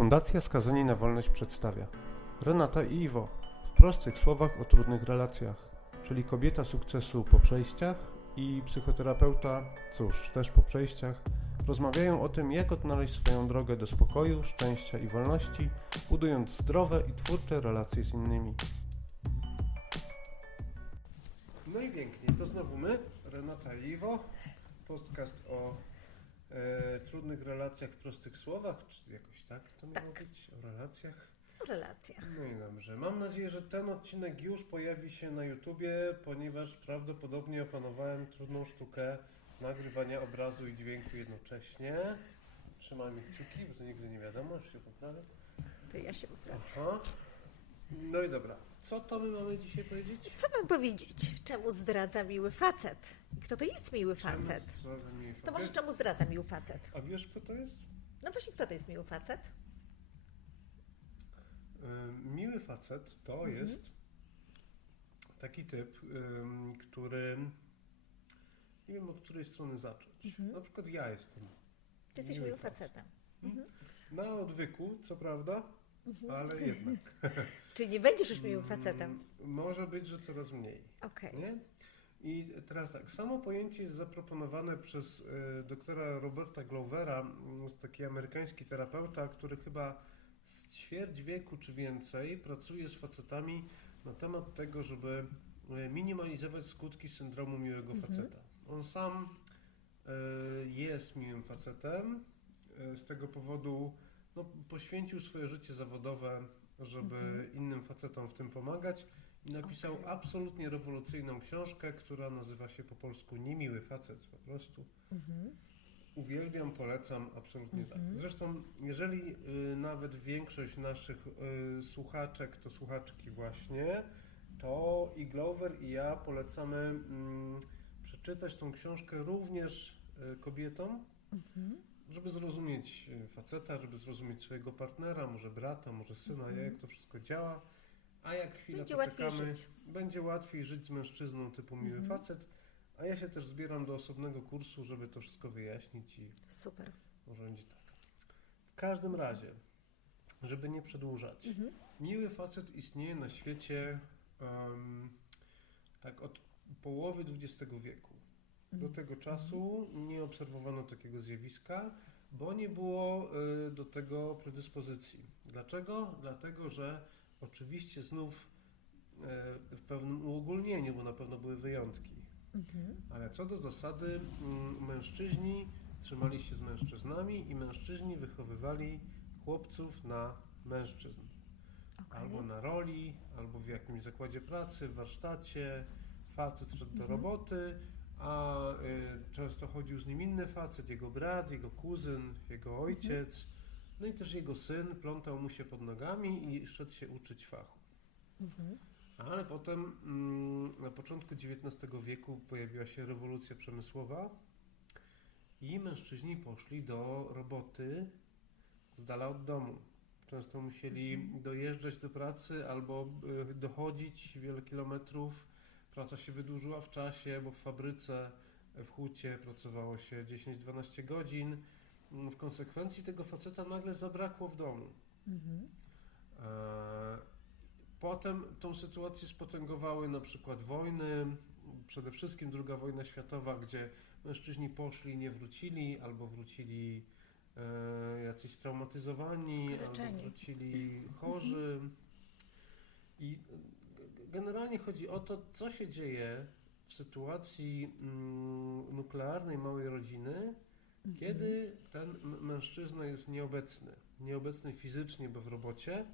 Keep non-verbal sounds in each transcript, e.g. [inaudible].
Fundacja Skazani na Wolność przedstawia Renata i Iwo w prostych słowach o trudnych relacjach, czyli kobieta sukcesu po przejściach i psychoterapeuta, cóż, też po przejściach, rozmawiają o tym, jak odnaleźć swoją drogę do spokoju, szczęścia i wolności, budując zdrowe i twórcze relacje z innymi. No i pięknie, to znowu my, Renata i Iwo, podcast o e, trudnych relacjach w prostych słowach, czy jakoś tak to miało Tak. być, o relacjach. O relacjach. No i dobrze. Mam nadzieję, że ten odcinek już pojawi się na YouTubie, ponieważ prawdopodobnie opanowałem trudną sztukę nagrywania obrazu i dźwięku jednocześnie. Trzymajmy kciuki, bo to nigdy nie wiadomo, czy się poprawię. To ja się poprawię. Aha. No i dobra. Co to my mamy dzisiaj powiedzieć? Co mam powiedzieć? Czemu zdradza miły facet? I kto to jest miły facet? Zdradza mi To może facet? czemu zdradza miły facet? A wiesz kto to jest? No właśnie, kto to jest miły facet? Miły facet to Mhm. jest taki typ, który nie wiem od której strony zacząć. Mhm. Na przykład ja jestem Ty jesteś Miły miłym facet. facetem. na odwyku, co prawda, ale jednak. [laughs] Czyli nie będziesz już miłym facetem. Mm, Może być, że coraz mniej. Okej. Nie? I teraz tak, samo pojęcie jest zaproponowane przez y, doktora Roberta Glovera, mm, jest taki amerykański terapeuta, który chyba z ćwierć wieku czy więcej pracuje z facetami na temat tego, żeby y, minimalizować skutki syndromu miłego Mhm. faceta. On sam y, jest miłym facetem, y, z tego powodu no, poświęcił swoje życie zawodowe, żeby Mhm. innym facetom w tym pomagać i napisał Okej. absolutnie rewolucyjną książkę, która nazywa się po polsku Niemiły facet po prostu. Mhm. Uwielbiam, polecam, absolutnie Mhm. tak. Zresztą, jeżeli y, nawet większość naszych y, słuchaczek to słuchaczki właśnie, to i Glover i ja polecamy mm, przeczytać tą książkę również y, kobietom, Mhm. Żeby zrozumieć y, faceta, żeby zrozumieć swojego partnera, może brata, może syna, Mhm. jak to wszystko działa. A jak chwilę Będzie poczekamy, będzie łatwiej żyć z mężczyzną typu miły Mhm. facet. A ja się też zbieram do osobnego kursu, żeby to wszystko wyjaśnić i Super. może będzie tak. W każdym razie, żeby nie przedłużać, Mhm. miły facet istnieje na świecie em, tak od połowy XX wieku. Do tego czasu nie obserwowano takiego zjawiska, bo nie było y, do tego predyspozycji. Dlaczego? Dlatego, że oczywiście znów y, w pewnym uogólnieniu, bo na pewno były wyjątki, Mhm. ale co do zasady mm, mężczyźni trzymali się z mężczyznami i mężczyźni wychowywali chłopców na mężczyzn. Okej. Albo na roli, albo w jakimś zakładzie pracy, w warsztacie. Facet szedł do Mhm. roboty, a y, często chodził z nim inny facet, jego brat, jego kuzyn, jego Mhm. ojciec. No i też jego syn plątał mu się pod nogami i szedł się uczyć fachu. Mhm. Ale potem mm, na początku XIX wieku pojawiła się rewolucja przemysłowa i mężczyźni poszli do roboty z dala od domu. Często musieli dojeżdżać do pracy albo y, dochodzić wiele kilometrów. Praca się wydłużyła w czasie, bo w fabryce, w hucie pracowało się 10-12 godzin. W konsekwencji tego faceta nagle zabrakło w domu. Mhm. E, Potem tą sytuację spotęgowały na przykład wojny, przede wszystkim II wojna światowa, gdzie mężczyźni poszli i nie wrócili, albo wrócili e, jacyś traumatyzowani, Okaleczeni. albo wrócili [laughs] chorzy. I generalnie chodzi o to, co się dzieje w sytuacji mm, nuklearnej małej rodziny, Mhm. kiedy ten mężczyzna jest nieobecny, nieobecny fizycznie, bo w robocie,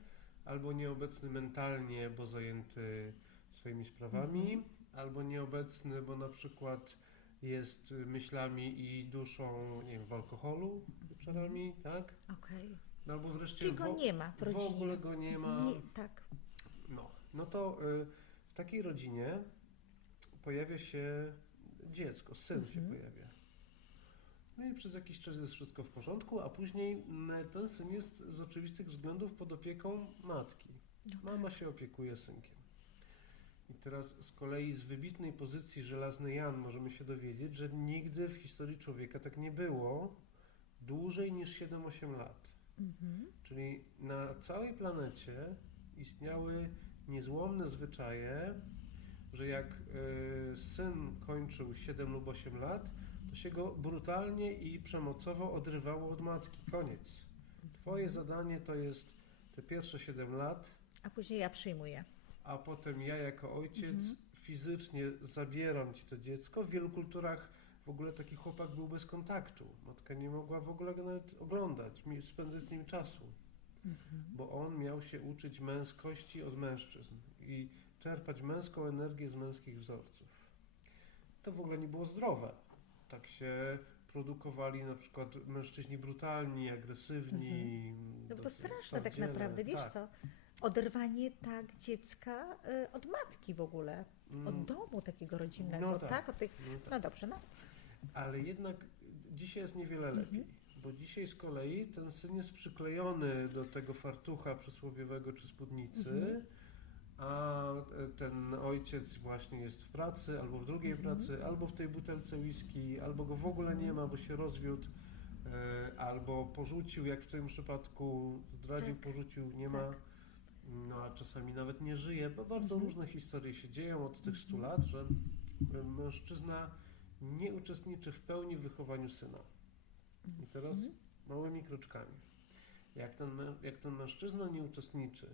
albo nieobecny mentalnie, bo zajęty swoimi sprawami, Mhm. albo nieobecny, bo na przykład jest myślami i duszą, nie wiem, w alkoholu wieczorami, tak? Okej. No, albo wreszcie Czyli go nie ma w w ogóle go nie ma. Nie, tak. No, no to y, w takiej rodzinie pojawia się dziecko, syn się Mhm. pojawia. No i przez jakiś czas jest wszystko w porządku, a później mm, ten syn jest z oczywistych względów pod opieką matki. Mama się opiekuje synkiem. I teraz z kolei z wybitnej pozycji żelazny Jan możemy się dowiedzieć, że nigdy w historii człowieka tak nie było dłużej niż 7-8 lat. Mhm. Czyli na całej planecie istniały niezłomne zwyczaje, że jak y, syn kończył 7 lub 8 lat, to się go brutalnie i przemocowo odrywało od matki. Koniec. Twoje zadanie to jest te pierwsze 7 lat, A później ja przyjmuję. a potem ja jako ojciec Mhm. fizycznie zabieram ci to dziecko. W wielu kulturach w ogóle taki chłopak był bez kontaktu. Matka nie mogła w ogóle nawet oglądać, spędzać z nim czasu, Mhm. bo on miał się uczyć męskości od mężczyzn i czerpać męską energię z męskich wzorców. To w ogóle nie było zdrowe. Tak się produkowali na przykład mężczyźni brutalni, agresywni. No bo to straszne tak naprawdę, wiesz Tak. co? Oderwanie tak dziecka y, od matki w ogóle, Mm, od domu takiego rodzinnego, No tak. tak. Od tych... no tak. No dobrze, no. Ale jednak dzisiaj jest niewiele lepiej, Mhm. Bo dzisiaj z kolei ten syn jest przyklejony do tego fartucha przysłowiowego czy spódnicy, Mhm. a e, ten ojciec właśnie jest w pracy, albo w drugiej Mhm. pracy, albo w tej butelce whisky, albo go w ogóle nie ma, bo się rozwiódł, e, albo porzucił, jak w tym przypadku zdradził, Tak, porzucił, nie ma. tak. No a czasami nawet nie żyje, bo bardzo Mhm. różne historie się dzieją od tych 100 Mhm. lat, że e, mężczyzna nie uczestniczy w pełni w wychowaniu syna. I teraz Mhm. małymi kroczkami. Jak ten, jak ten mężczyzna nie uczestniczy,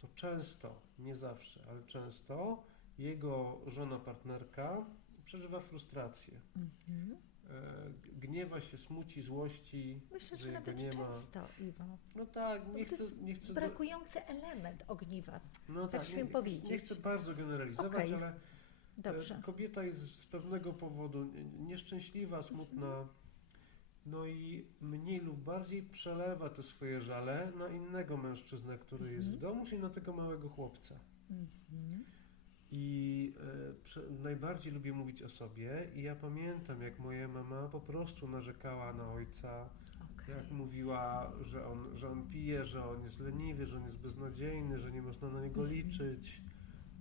to często, nie zawsze, ale często jego żona, partnerka przeżywa frustrację. Mhm. E, Gniewa się, smuci, złości, Myślę, że że nawet nie ma. często, Iwo. No tak, nie to chcę, nie chcę, Brakujący element ogniwa. no tak tak, nie, powiedzieć. nie chcę bardzo generalizować, Okej. ale Dobrze. E, Kobieta jest z pewnego powodu nie- nieszczęśliwa, smutna. No i mniej lub bardziej przelewa te swoje żale na innego mężczyznę, który jest w Mhm. domu, czyli na tego małego chłopca. Mhm. I e, najbardziej lubię mówić o sobie. I ja pamiętam, jak moja mama po prostu narzekała na ojca, Okej. jak mówiła, że on, że on pije, że on jest leniwy, że on jest beznadziejny, że nie można na niego Mhm. liczyć,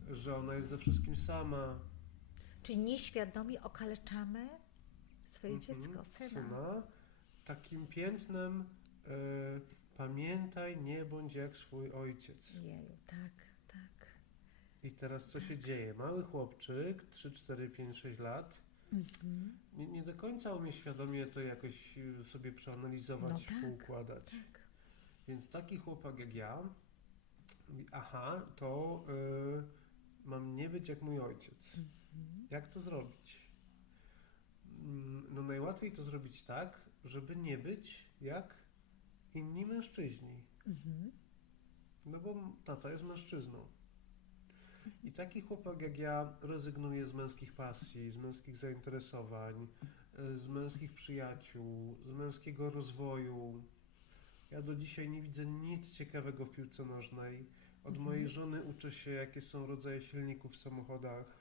że ona jest ze wszystkim sama. Czyli nieświadomie okaleczamy swoje Mhm, dziecko, syna. Takim piętnem e, pamiętaj, nie bądź jak swój ojciec. Jeju, tak, tak. I teraz co się Tak. dzieje? Mały chłopczyk, 3, 4, 5, 6 lat, Mhm. nie, nie do końca umie świadomie to jakoś e, sobie przeanalizować, No tak, poukładać. Tak. Więc taki chłopak jak ja, aha, to e, mam nie być jak mój ojciec. Mhm. Jak to zrobić? Mm, No najłatwiej to zrobić tak, żeby nie być jak inni mężczyźni. Mhm. No bo tata jest mężczyzną. I taki chłopak jak ja rezygnuje z męskich pasji, z męskich zainteresowań, z męskich przyjaciół, z męskiego rozwoju. Ja do dzisiaj nie widzę nic ciekawego w piłce nożnej. Od Mhm. mojej żony uczę się, jakie są rodzaje silników w samochodach.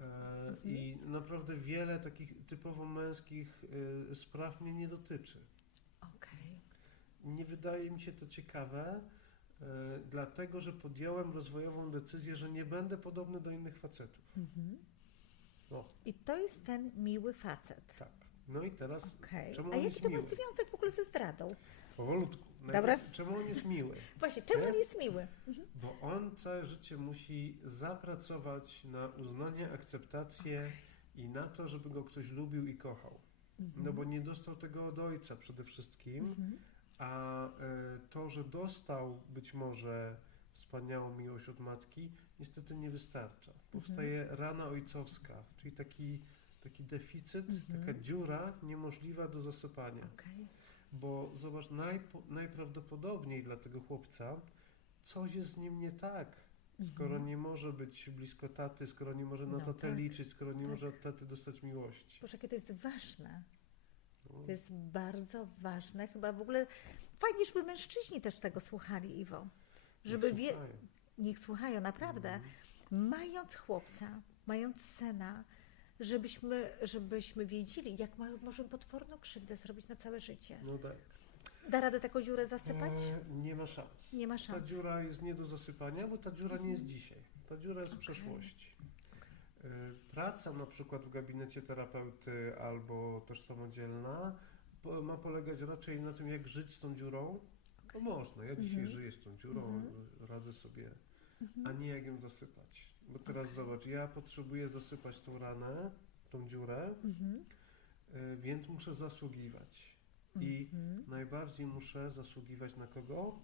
E. I naprawdę wiele takich typowo męskich y, spraw mnie nie dotyczy. Okej. Nie wydaje mi się to ciekawe, e, dlatego że podjąłem rozwojową decyzję, że nie będę podobny do innych facetów. Mhm. No. I to jest ten miły facet. Tak. No i teraz Okej. Czemu A jaki to ma związek w ogóle ze zdradą? Powolutku. Dobra. Czemu on jest miły? [laughs] Właśnie, czemu Nie? on jest miły? Bo on całe życie musi zapracować na uznanie, akceptację i na to, żeby go ktoś lubił i kochał. Mhm. No bo nie dostał tego od ojca przede wszystkim. Mhm. A e, to, że dostał być może wspaniałą miłość od matki, niestety nie wystarcza. Powstaje rana ojcowska, czyli taki, taki deficyt, Mhm. taka dziura niemożliwa do zasypania. Okej. Bo zobacz, najpo, najprawdopodobniej dla tego chłopca coś jest z nim nie tak. Skoro Mhm. nie może być blisko taty, skoro nie może na No tatę tak, liczyć, skoro nie tak. może od taty dostać miłości. Jakie to jest ważne. No. To jest bardzo ważne. Chyba w ogóle fajnie, żeby mężczyźni też tego słuchali, Iwo. Żeby Niech wie, słuchają. niech słuchają, naprawdę. Mhm. Mając chłopca, mając syna, żebyśmy, żebyśmy wiedzieli, jak ma, możemy potworną krzywdę zrobić na całe życie. No tak. Da radę taką dziurę zasypać? E, nie ma szans. Nie ma Ta szans. dziura jest nie do zasypania, bo ta dziura nie jest Mhm. dzisiaj. Ta dziura jest w Okej. przeszłości. Y, Praca na przykład w gabinecie terapeuty albo też samodzielna ma polegać raczej na tym, jak żyć z tą dziurą. To można. Ja dzisiaj Mhm. żyję z tą dziurą, Mhm. radzę sobie, a nie jak ją zasypać. Bo teraz Okej. zobacz, ja potrzebuję zasypać tą ranę, tą dziurę, Mhm. y, więc muszę zasługiwać. I Mhm. najbardziej muszę zasługiwać na kogo?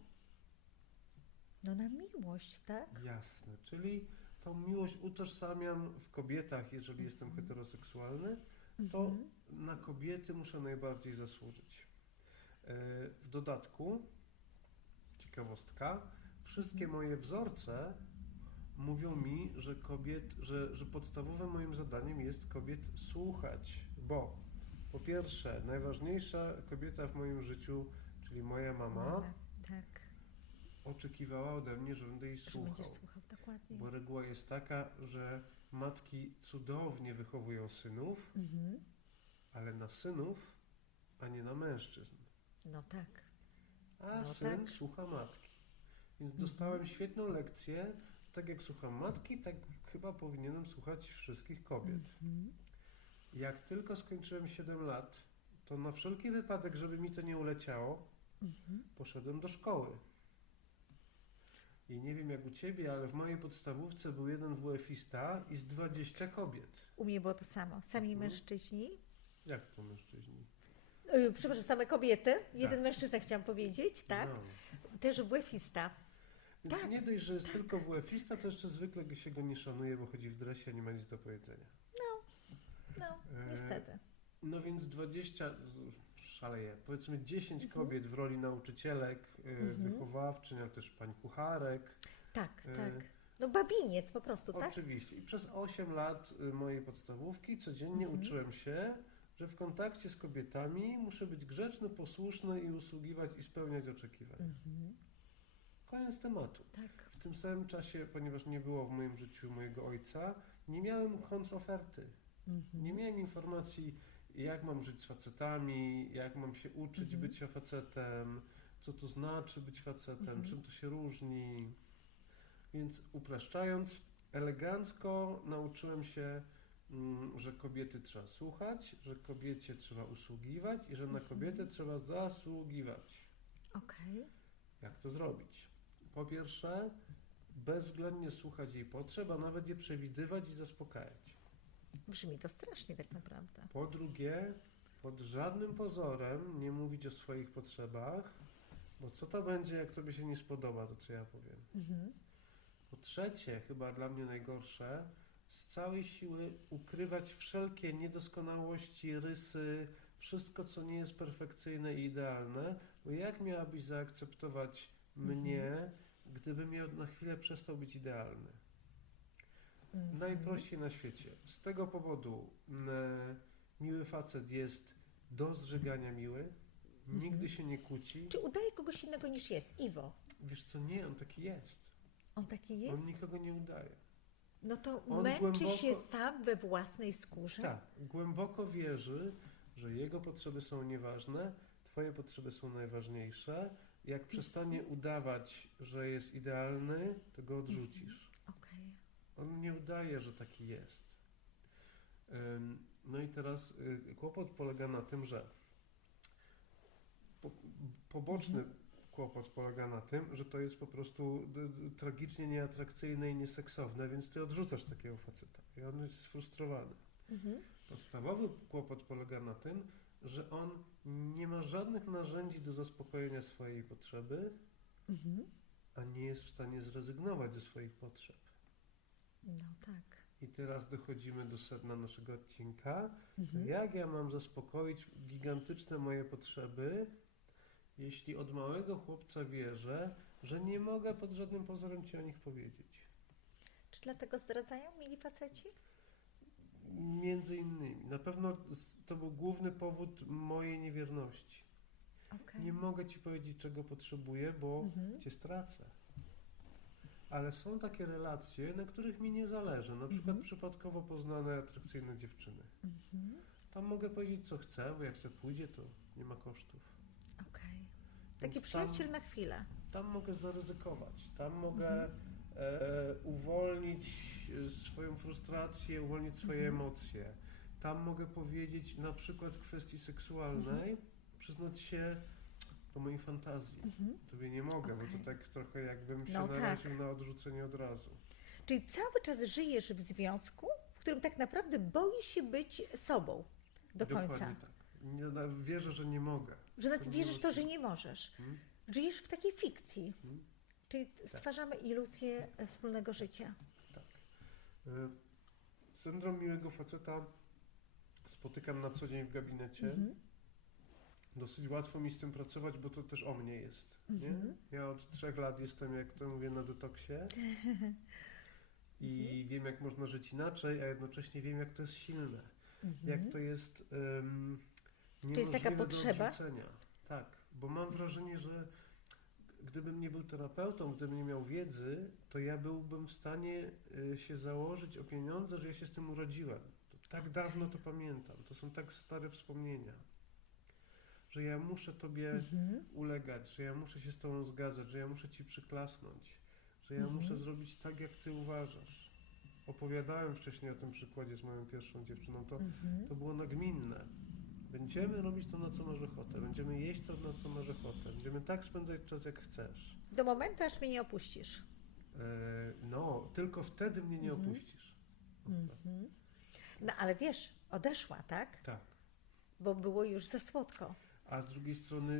No na miłość, tak? Jasne. Czyli tą miłość utożsamiam w kobietach, jeżeli jestem Mhm. heteroseksualny, to na kobiety muszę najbardziej zasłużyć. E, W dodatku, ciekawostka, wszystkie moje wzorce mówią mi, że kobiet, że, że podstawowym moim zadaniem jest kobiet słuchać, bo po pierwsze, najważniejsza kobieta w moim życiu, czyli moja mama, Mama, Tak, oczekiwała ode mnie, że będę jej że słuchał. będziesz słuchał dokładnie. Bo reguła jest taka, że matki cudownie wychowują synów, Mhm. ale na synów, a nie na mężczyzn. No tak. A No syn tak. słucha matki. Więc Mhm. dostałem świetną lekcję. Tak jak słucham matki, tak chyba powinienem słuchać wszystkich kobiet. Mhm. Jak tylko skończyłem 7 lat, to na wszelki wypadek, żeby mi to nie uleciało, Mhm. poszedłem do szkoły. I nie wiem jak u ciebie, ale w mojej podstawówce był jeden WF-ista i z 20 kobiet. U mnie było to samo. Sami Mhm. mężczyźni. Jak to mężczyźni? Yy, przepraszam, same kobiety. Jeden Tak. mężczyzna chciałam powiedzieć, tak? No. Też WF-ista. Tak. nie dość, że jest tylko WF-ista, to jeszcze zwykle się go nie szanuje, bo chodzi w dresie, a nie ma nic do powiedzenia. No, E, niestety. No więc 20, z- szaleje, powiedzmy 10 Mhm. kobiet w roli nauczycielek, e, Mhm. wychowawczyń, ale też pań kucharek. Tak, e, tak. No babiniec po prostu, tak? Oczywiście. I przez 8 lat y, mojej podstawówki codziennie Mhm. uczyłem się, że w kontakcie z kobietami muszę być grzeczny, posłuszny i usługiwać i spełniać oczekiwania. Mhm. Koniec tematu. Tak. W tym samym czasie, ponieważ nie było w moim życiu mojego ojca, nie miałem kontroferty. Mhm. Nie miałem informacji, jak mam żyć z facetami, jak mam się uczyć Mhm. bycia facetem, co to znaczy być facetem, Mhm. czym to się różni. Więc upraszczając, elegancko nauczyłem się, mm, że kobiety trzeba słuchać, że kobiecie trzeba usługiwać i że na Mhm. kobietę trzeba zasługiwać. Okej. Jak to zrobić? Po pierwsze, bezwzględnie słuchać jej potrzeb, a nawet je przewidywać i zaspokajać. Brzmi to strasznie tak naprawdę. Po drugie, pod żadnym pozorem nie mówić o swoich potrzebach, bo co to będzie, jak tobie się nie spodoba to, co ja powiem. Mhm. Po trzecie, chyba dla mnie najgorsze, z całej siły ukrywać wszelkie niedoskonałości, rysy, wszystko, co nie jest perfekcyjne i idealne, bo jak miałabyś zaakceptować. Mnie, gdybym ja na chwilę przestał być idealny? Mhm. Najprościej na świecie. Z tego powodu miły facet jest do zżygania miły, nigdy Mhm. się nie kłóci. Czy udaje kogoś innego niż jest? Iwo, Wiesz co, nie, on taki jest. on taki jest? On nikogo nie udaje. No to on męczy głęboko- się sam we własnej skórze? Tak, głęboko wierzy, że jego potrzeby są nieważne, twoje potrzeby są najważniejsze. Jak przestanie udawać, że jest idealny, to go odrzucisz. Okej. On nie udaje, że taki jest. No i teraz y, kłopot polega na tym, że po, poboczny Mhm. kłopot polega na tym, że to jest po prostu tragicznie nieatrakcyjne i nieseksowne, więc ty odrzucasz takiego faceta i on jest sfrustrowany. Mhm. Podstawowy kłopot polega na tym, że on nie ma żadnych narzędzi do zaspokojenia swojej potrzeby, Mhm. a nie jest w stanie zrezygnować ze swoich potrzeb. No tak. I teraz dochodzimy do sedna naszego odcinka. Mhm. Jak ja mam zaspokoić gigantyczne moje potrzeby, jeśli od małego chłopca wierzę, że nie mogę pod żadnym pozorem ci o nich powiedzieć? Czy dlatego zdradzają mili faceci? Między innymi. Na pewno to był główny powód mojej niewierności. Okej. Nie mogę ci powiedzieć, czego potrzebuję, bo Mhm. cię stracę. Ale są takie relacje, na których mi nie zależy. Na przykład Mhm. przypadkowo poznane atrakcyjne dziewczyny. Mhm. Tam mogę powiedzieć, co chcę, bo jak chcę pójdzie, to nie ma kosztów. Okej. Więc Taki przyjaciel na chwilę. Tam mogę zaryzykować, tam mogę Mhm. Uwolnić e, swoją frustrację, uwolnić swoje Mhm. emocje. Tam mogę powiedzieć na przykład w kwestii seksualnej, przyznać się do mojej fantazji. Mhm. Tobie nie mogę, bo Okej. to tak trochę jakbym się No tak. naraził na odrzucenie od razu. Czyli cały czas żyjesz w związku, w którym tak naprawdę boisz się być sobą do Dokładnie końca. tak. Nie, wierzę, że nie mogę. Że nawet wierzysz to, że nie możesz. Mhm. Żyjesz w takiej fikcji. Mhm. Czyli stwarzamy iluzję e, wspólnego życia. E, Syndrom miłego faceta spotykam na co dzień w gabinecie. Mhm. Dosyć łatwo mi z tym pracować, bo to też o mnie jest. Nie? Mhm. Ja od trzech lat jestem, jak to mówię, na detoksie [laughs] i Mhm. wiem, jak można żyć inaczej, a jednocześnie wiem, jak to jest silne. Mhm. Jak to jest um, To jest taka potrzeba? Tak, bo mam wrażenie, że gdybym nie był terapeutą, gdybym nie miał wiedzy, to ja byłbym w stanie y, się założyć o pieniądze, że ja się z tym urodziłem. To tak dawno to pamiętam. To są tak stare wspomnienia. Że ja muszę Tobie Mhm. ulegać, że ja muszę się z Tobą zgadzać, że ja muszę Ci przyklasnąć, że ja Mhm. muszę zrobić tak, jak Ty uważasz. Opowiadałem wcześniej o tym przykładzie z moją pierwszą dziewczyną. To, Mhm. to było nagminne. Będziemy robić to, na co masz ochotę. Będziemy jeść to, na co masz ochotę. Będziemy tak spędzać czas, jak chcesz. Do momentu, aż mnie nie opuścisz. E, no, tylko wtedy mnie nie Mhm. opuścisz. Mhm. No ale wiesz, odeszła, tak? Tak. Bo było już za słodko. A z drugiej strony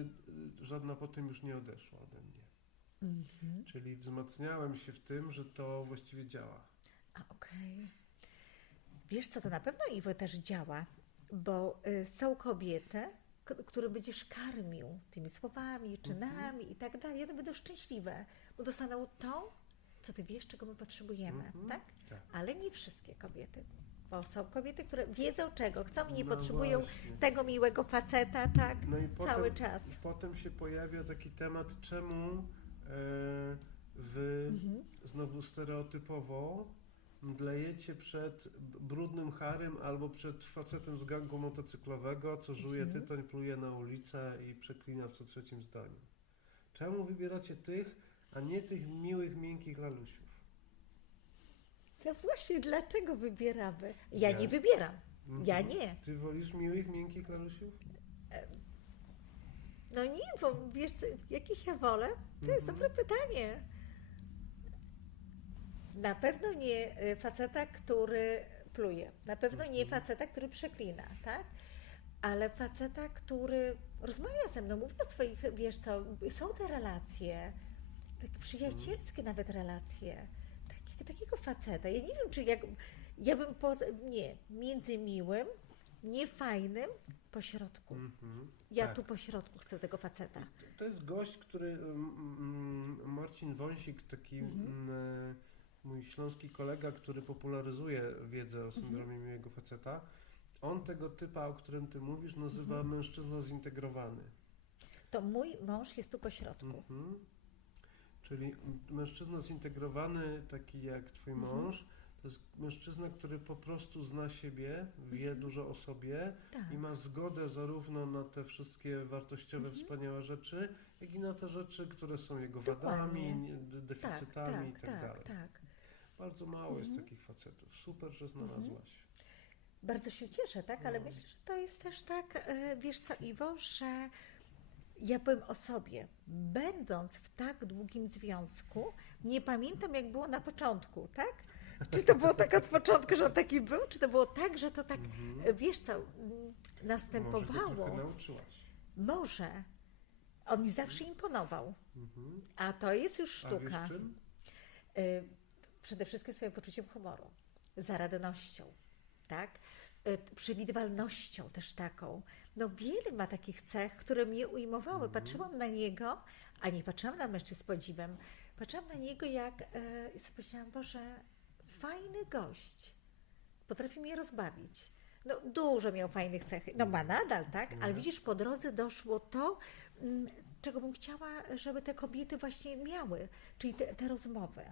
y, żadna potem już nie odeszła ode mnie. Mhm. Czyli wzmacniałem się w tym, że to właściwie działa. A okej. Wiesz co, to na pewno Iwo też działa, bo y, są kobiety, które będziesz karmił tymi słowami, czynami i tak dalej. One będą szczęśliwe, bo dostaną to, co ty wiesz, czego my potrzebujemy, Mhm. tak? Tak. Ale nie wszystkie kobiety. Bo są kobiety, które wiedzą czego chcą i nie No potrzebują właśnie. tego miłego faceta, tak? No i potem, Cały czas. potem się pojawia taki temat, czemu e, wy Mhm. znowu stereotypowo mdlejecie przed brudnym harem albo przed facetem z gangu motocyklowego, co żuje Mhm. tytoń, pluje na ulicę i przeklina w co trzecim zdaniu. Czemu wybieracie tych, a nie tych miłych, miękkich lalusiów? No właśnie, dlaczego wybieramy? Ja Ja- nie wybieram. Ja Mhm. nie. Ty wolisz miłych, miękkich lalusiów? No nie, bo wiesz, jakich ja wolę? To jest Mhm. dobre pytanie. Na pewno nie y, faceta, który pluje. Na pewno nie Mhm. faceta, który przeklina, tak? Ale faceta, który rozmawia ze mną, mówi o swoich, wiesz co, są te relacje, takie przyjacielskie nawet relacje. Taki, takiego faceta. Ja nie wiem, czy jak, ja bym poza, nie, między miłym, niefajnym, pośrodku. Mhm. Ja Tak. tu po środku chcę tego faceta. To jest gość, który mm, mm, Marcin Wąsik, taki Mhm. mm, mój śląski kolega, który popularyzuje wiedzę o Mhm. syndromie miłego faceta. On tego typa, o którym ty mówisz, nazywa Mhm. mężczyzna zintegrowany. To mój mąż jest tu po środku. Mhm. Czyli mężczyzna zintegrowany, taki jak twój Mhm. mąż, to jest mężczyzna, który po prostu zna siebie, wie dużo o sobie Tak. i ma zgodę zarówno na te wszystkie wartościowe, Mhm. wspaniałe rzeczy, jak i na te rzeczy, które są jego Dokładnie. wadami, Tak, deficytami i tak, tak, tak, dalej. tak. Bardzo mało jest Mhm. takich facetów. Super, że znalazłaś. Bardzo się cieszę, tak? Ale No. myślę, że to jest też tak, e, wiesz co, Iwo, że ja powiem o sobie, będąc w tak długim związku, nie pamiętam jak było na początku, tak? Czy to było tak od początku, że on taki był, czy to było tak, że to tak, Mhm. e, wiesz co, Może go następowało? trochę nauczyłaś. Może. On mi zawsze imponował, Mhm. a to jest już A sztuka. wiesz czym? Przede wszystkim swoim poczuciem humoru, zaradnością, tak? T- przewidywalnością też taką. No wiele ma takich cech, które mnie ujmowały. Mhm. Patrzyłam na niego, a nie patrzyłam na mężczyzn z podziwem. Patrzyłam na niego jak, e, i sobie powiedziałam, Boże, fajny gość. Potrafi mnie rozbawić. No dużo miał fajnych cech. No ma nadal, tak? Ale Mhm. widzisz, po drodze doszło to, mm, czego bym chciała, żeby te kobiety właśnie miały, czyli te, te rozmowy.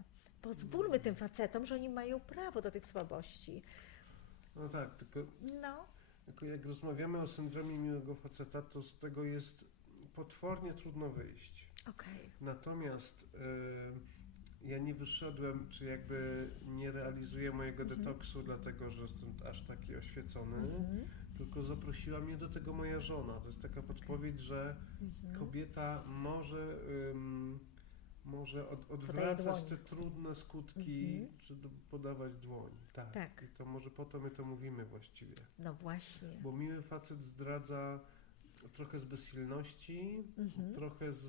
Pozwólmy tym facetom, że oni mają prawo do tych słabości. No tak, tylko No, Tylko jak rozmawiamy o syndromie miłego faceta, to z tego jest potwornie trudno wyjść. okej. Natomiast y, ja nie wyszedłem, czy jakby nie realizuję mojego Mhm. detoksu, dlatego że jestem aż taki oświecony, Mhm. tylko zaprosiła mnie do tego moja żona. To jest taka podpowiedź, że Mhm. kobieta może, może od, odwracać te trudne skutki, Mhm. czy do, podawać dłoń. Tak. Tak. I to może po to my to mówimy właściwie. No właśnie. Bo miły facet zdradza trochę z bezsilności, Mhm. trochę z,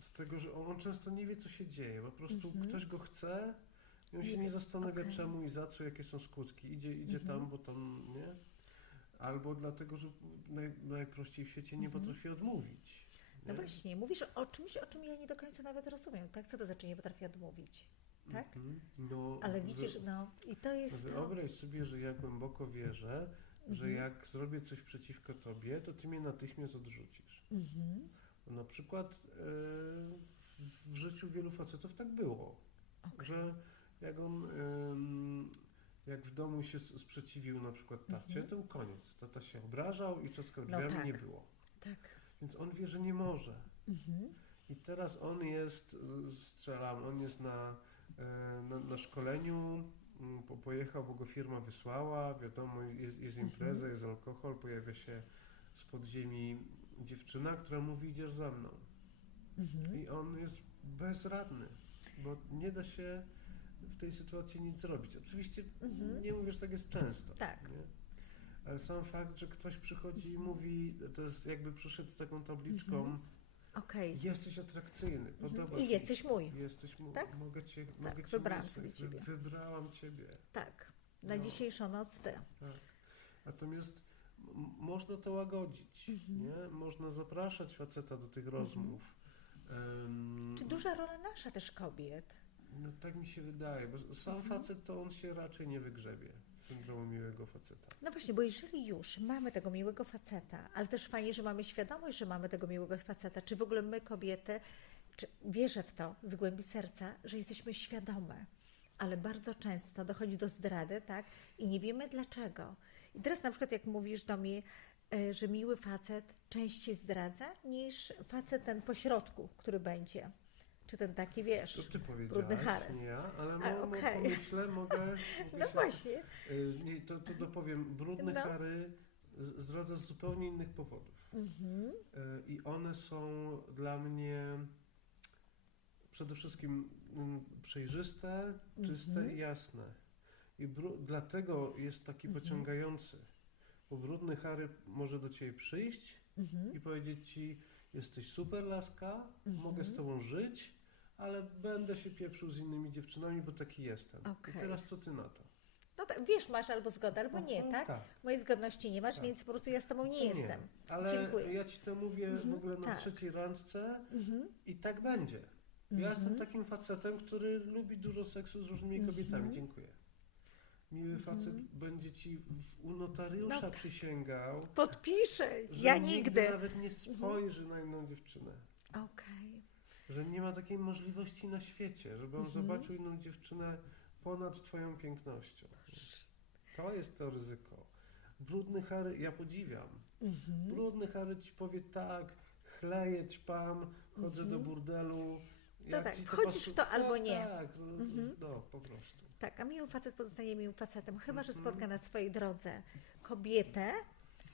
z tego, że on często nie wie, co się dzieje. Po prostu Mhm. ktoś go chce i on Nie się nie zastanawia, okej. czemu i za co, jakie są skutki. Idzie, idzie Mhm. tam, bo tam, nie? Albo dlatego, że naj, najprościej w świecie nie Mhm. potrafi odmówić. No nie? właśnie, mówisz o czymś, o czym ja nie do końca nawet rozumiem, tak? Co to znaczy nie potrafię odmówić, tak? Mhm. No, Ale wy- widzisz, no i to jest to. Wyobraź sobie, że ja głęboko wierzę, że Mhm. jak zrobię coś przeciwko tobie, to ty mnie natychmiast odrzucisz. Mhm. Na przykład e, w- życiu wielu facetów tak było, Okej. że jak on em, jak w domu się sprzeciwił na przykład tacie, Mhm. to koniec. Tata się obrażał i trzaskał No drzwiami tak. nie było. Tak. Więc on wie, że nie może. Mhm. I teraz on jest, y, strzelam, on jest na, e, na, na szkoleniu, mm, po, pojechał, bo go firma wysłała, wiadomo, jest, jest impreza, Mhm. jest alkohol, pojawia się z podziemi dziewczyna, która mówi idziesz za mną. Mhm. I on jest bezradny, bo nie da się w tej sytuacji nic zrobić. Oczywiście Mhm. nie mówię, że tak jest często. Tak. Nie? Ale sam fakt, że ktoś przychodzi i mówi, to jest jakby przyszedł z taką tabliczką, Mhm. Okej. jesteś atrakcyjny, podobasz I mi jesteś mój. Jesteś mój, Tak? mogę cię, mogę cię wybrałam sobie ciebie. Wybrałam ciebie. Tak. Na No. dzisiejszą noc ty. Tak. Natomiast można to łagodzić, Mhm. nie? Można zapraszać faceta do tych rozmów. Em, Czy duża rola nasza też kobiet? No tak mi się wydaje, bo sam Mhm. facet to on się raczej nie wygrzebie syndromu miłego faceta. No właśnie, bo jeżeli już mamy tego miłego faceta, ale też fajnie, że mamy świadomość, że mamy tego miłego faceta, czy w ogóle my kobiety, czy wierzę w to z głębi serca, że jesteśmy świadome, ale bardzo często dochodzi do zdrady, tak? I nie wiemy dlaczego. I teraz na przykład jak mówisz do mnie, e, że miły facet częściej zdradza niż facet ten pośrodku, który będzie. Czy ten taki, wiesz? To ty brudny Harry. nie ja, ale A, mo, okej. pomyślę, mogę... [laughs] mogę No się- właśnie. Y, Nie, to, to dopowiem. Brudne No. Harry z- zdradza z zupełnie innych powodów. Mhm. Y, I one są dla mnie przede wszystkim mm, przejrzyste, czyste Mhm. i jasne. I dlatego jest taki Mhm. pociągający. Bo brudny Harry może do ciebie przyjść Mhm. i powiedzieć ci: Jesteś super laska, Mhm. mogę z tobą żyć, ale będę się pieprzył z innymi dziewczynami, bo taki jestem. Okej. I teraz co ty na to? No tak, wiesz, masz albo zgodę, albo nie, Mhm, tak? Tak. Mojej zgodności nie masz, Tak. więc po prostu ja z tobą nie jestem. Ale Dziękuję. ja ci to mówię w Mhm, ogóle na tak. trzeciej randce Mhm. i tak będzie. Ja Mhm. jestem takim facetem, który lubi dużo seksu z różnymi Mhm. kobietami. Dziękuję. Miły Mhm. facet będzie ci w, u notariusza No przysięgał, Podpiszę, ja nigdy nigdy. nawet nie spojrzy na inną dziewczynę. Okej. Że nie ma takiej możliwości na świecie, żeby on Mhm. zobaczył inną dziewczynę ponad twoją pięknością. To jest to ryzyko. Brudny Harry, ja podziwiam. Mhm. Brudny Harry ci powie tak, chleję ćpam, chodzę Mhm. do burdelu. To tak, wchodzisz w to albo no, nie. Tak, no, Mhm. no po prostu. Tak, a miły facet pozostaje miłym facetem, chyba że Mhm. spotka na swojej drodze kobietę,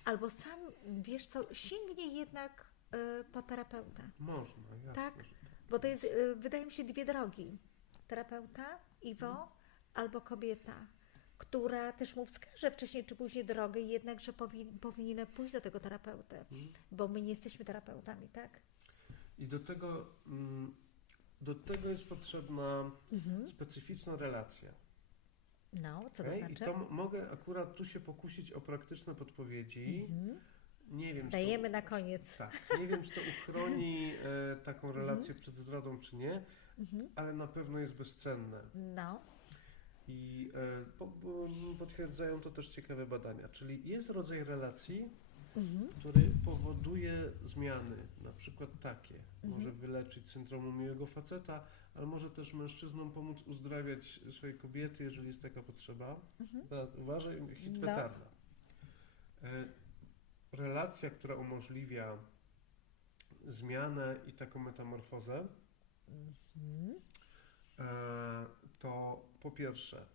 albo sam, wiesz co, sięgnie jednak y, po terapeutę. Można, jasne. Tak? że. Bo to jest, y, wydaje mi się, dwie drogi. Terapeuta, Iwo, albo kobieta, która też mu wskaże wcześniej czy później drogę, jednak, że powin, powinienem pójść do tego terapeuty, Mhm. bo my nie jesteśmy terapeutami, tak? I do tego, mm, do tego jest potrzebna Mhm. specyficzna relacja. No, co to okej? znaczy? I to mogę akurat tu się pokusić o praktyczne podpowiedzi. Mhm. Nie wiem, czy Dajemy to, na koniec. tak, nie wiem, czy to uchroni e, taką relację przed zdradą, czy nie, Mhm. ale na pewno jest bezcenne. No, I e, po, potwierdzają to też ciekawe badania. Czyli jest rodzaj relacji, mhm. który powoduje zmiany, na przykład takie. Mhm. Może wyleczyć syndromu miłego faceta, ale może też mężczyznom pomóc uzdrawiać swoje kobiety, jeżeli jest taka potrzeba. Mhm. Uważaj, hit No. petarda. E, relacja, która umożliwia zmianę i taką metamorfozę, Mhm. e, to po pierwsze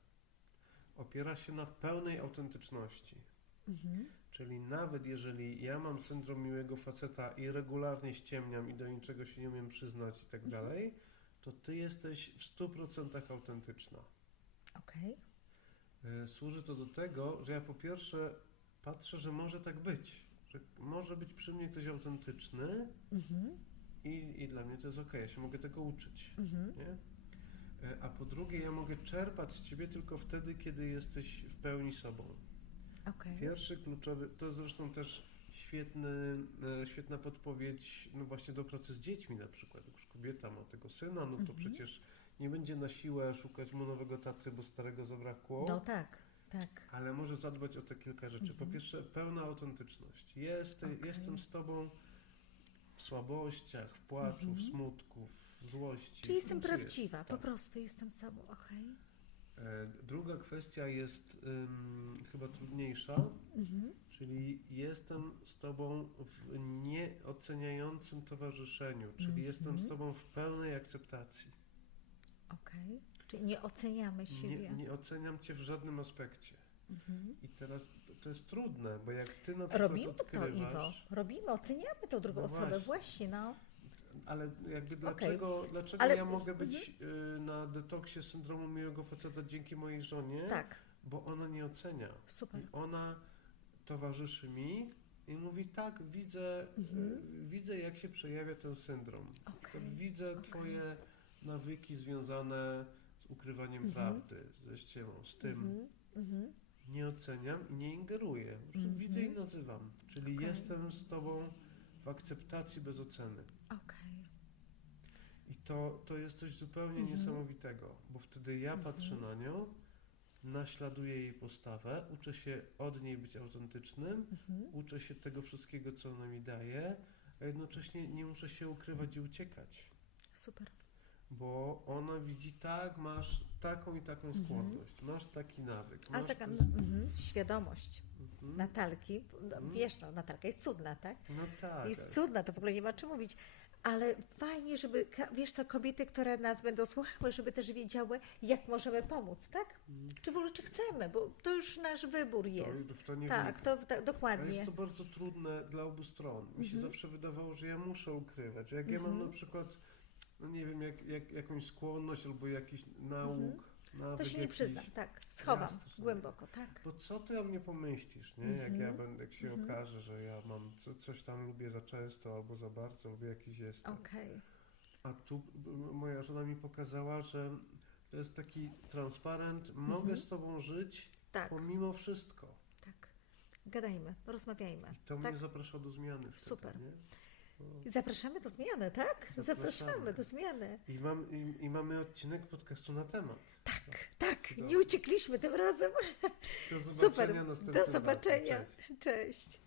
opiera się na pełnej autentyczności. Mhm. Czyli nawet jeżeli ja mam syndrom miłego faceta i regularnie ściemniam i do niczego się nie umiem przyznać i tak Mhm. dalej, to ty jesteś w 100% autentyczna. Okej. Y, Służy to do tego, że ja po pierwsze patrzę, że może tak być. Że może być przy mnie ktoś autentyczny Mhm. i, i dla mnie to jest ok, ja się mogę tego uczyć. Mhm. Nie? Y, A po drugie, ja mogę czerpać z ciebie tylko wtedy, kiedy jesteś w pełni sobą. Okej. Pierwszy kluczowy, to zresztą też świetny, e, świetna podpowiedź, no właśnie do pracy z dziećmi na przykład. Jak już kobieta ma tego syna, no to Mhm. przecież nie będzie na siłę szukać mu nowego taty, bo starego zabrakło, No tak, tak. ale może zadbać o te kilka rzeczy. Po Mhm. pierwsze, pełna autentyczność. Jest, Okej. Jestem z tobą w słabościach, w płaczu, w Mhm. smutku, w złości. Czyli jestem prawdziwa, jest. po Tak. prostu jestem sobą, okej. E, Druga kwestia jest ym, chyba trudniejsza. Mhm. Czyli jestem z Tobą w nieoceniającym towarzyszeniu, czyli Mhm. jestem z Tobą w pełnej akceptacji. Okej. Czyli nie oceniamy Nie, siebie. nie oceniam Cię w żadnym aspekcie. Mhm. I teraz to, to jest trudne, bo jak Ty na przykład Robimy to, odkrywasz, Iwo. Robimy, oceniamy tą drugą No osobę. właśnie. Właśnie, no. ale jakby dlaczego, dlaczego Ale- ja mogę być y, na detoksie syndromu miłego faceta dzięki mojej żonie? Tak, Bo ona nie ocenia. super. I ona towarzyszy mi i mówi tak, widzę, Mhm. y, widzę jak się przejawia ten syndrom. Okej. Widzę okej. Twoje nawyki związane z ukrywaniem Mhm. prawdy, ze ściemą, z tym. Mhm. Mhm. Nie oceniam i nie ingeruję. Prostu Mhm. Widzę i nazywam. Czyli Okej. jestem z Tobą w akceptacji bez oceny. Okej. I to, to jest coś zupełnie Mhm. niesamowitego, bo wtedy ja Mhm. patrzę na nią, naśladuję jej postawę, uczę się od niej być autentycznym, Mhm. uczę się tego wszystkiego, co ona mi daje, a jednocześnie nie muszę się ukrywać i uciekać. Super. Bo ona widzi, tak, masz taką i taką Mhm. skłonność, masz taki nawyk. Ale Masz taka to- mhm. świadomość Mhm. Natalki, no, Mhm. wiesz, no, Natalka jest cudna, tak? No tak. Jest cudna, to w ogóle nie ma czym mówić. Ale fajnie, żeby, wiesz co, kobiety, które nas będą słuchały, żeby też wiedziały, jak możemy pomóc, tak? Mhm. Czy w ogóle, czy chcemy, bo to już nasz wybór To, jest. w to nie Tak, wnika. to tak, Ale dokładnie. jest to bardzo trudne dla obu stron. Mi się Mhm. zawsze wydawało, że ja muszę ukrywać. Jak ja mam Mhm. na przykład, no nie wiem, jak, jak, jakąś skłonność albo jakiś nauk, Mhm. nawyk To się nie przyznam, tak. Schowam Jasne, głęboko, tak. Bo co ty o mnie pomyślisz, nie? Jak ja Mhm. będę, jak się Mhm. okaże, że ja mam co, coś tam lubię za często albo za bardzo, albo jakiś jestem. Okej. A tu moja żona mi pokazała, że to jest taki transparent, mogę Mhm. z tobą żyć Tak, pomimo wszystko. tak. Gadajmy, rozmawiajmy. I to Tak. mnie zaprasza do zmiany. Wtedy, Super. Nie? No. Zapraszamy do zmiany, tak? Zapraszamy. Zapraszamy do zmiany. I, mam, i, I mamy odcinek podcastu na temat. Tak, tak. Cudownie. Nie uciekliśmy tym razem. Do [laughs] Super. Do razem. zobaczenia. Cześć. Cześć.